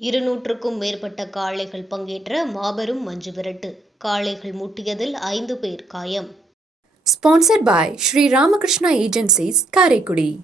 இருநூற்றுக்கும் மேற்பட்ட காளைகள் பங்கேற்ற மாபெரும் மஞ்சு விரட்டு. காளைகள் முட்டியதில் ஐந்து பேர் காயம். Sponsored by Shri Ramakrishna agencies Karaikudi.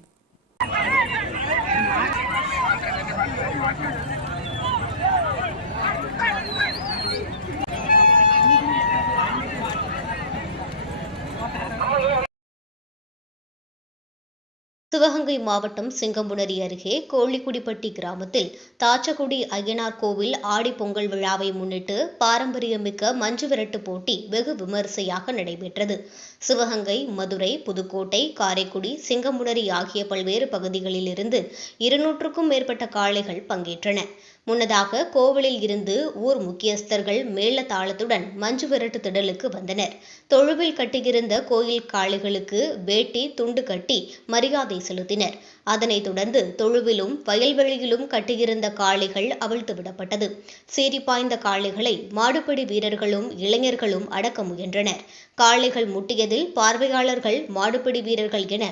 Sivaganga மாவட்டம் சிங்கம்புணரி அருகே கோழிக்குடிப்பட்டி கிராமத்தில் தாச்சக்குடி அய்யனார் கோவில் ஆடி பொங்கல் விழாவை முன்னிட்டு பாரம்பரியமிக்க மஞ்சு விரட்டு போட்டி வெகு விமரிசையாக நடைபெற்றது. சிவகங்கை மதுரை புதுக்கோட்டை காரைக்குடி சிங்கம்புணரி ஆகிய பல்வேறு பகுதிகளிலிருந்து இருநூற்றுக்கும் மேற்பட்ட காளைகள் பங்கேற்றன. முன்னதாக கோவிலில் இருந்து ஊர் முக்கியஸ்தர்கள் மேள தாளத்துடன் மஞ்சு விரட்டு திடலுக்கு வந்தனர். தொழுவில் கட்டியிருந்த கோயில் காளிகளுக்கு வேட்டி துண்டு கட்டி மரியாதை செலுத்தினர். அதனைத் தொடர்ந்து தொழுவிலும் வயல்வெளியிலும் கட்டியிருந்த காளிகள் அவிழ்த்து விடப்பட்டது. சீறி பாய்ந்த காளிகளை மாடுபிடி வீரர்களும் இளைஞர்களும் அடக்க முயன்றனர். காளைகள் முட்டியதில் பார்வையாளர்கள் மாடுபிடி வீரர்கள் என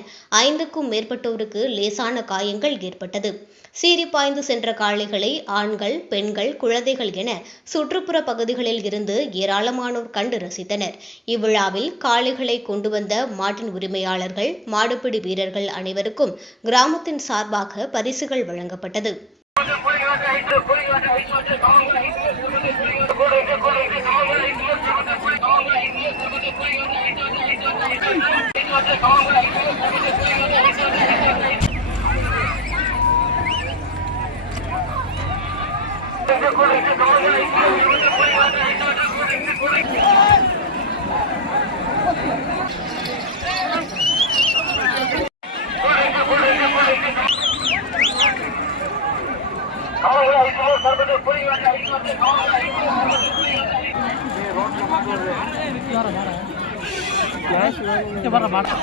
ஐந்துக்கும் மேற்பட்டோருக்கு லேசான காயங்கள் ஏற்பட்டது. சீறி பாய்ந்து சென்ற காளைகளை ஆண்கள் பெண்கள் குழந்தைகள் என சுற்றுப்புற பகுதிகளில் இருந்து ஏராளமானோர் கண்டு ரசித்தனர் இவ்விழாவில் காளைகளை கொண்டு வந்த மாட்டின் உரிமையாளர்கள் மாடுபிடி வீரர்கள் அனைவருக்கும் கிராமத்தின் சார்பாக பரிசுகள் வழங்கப்பட்டது வர மாட்டேன்.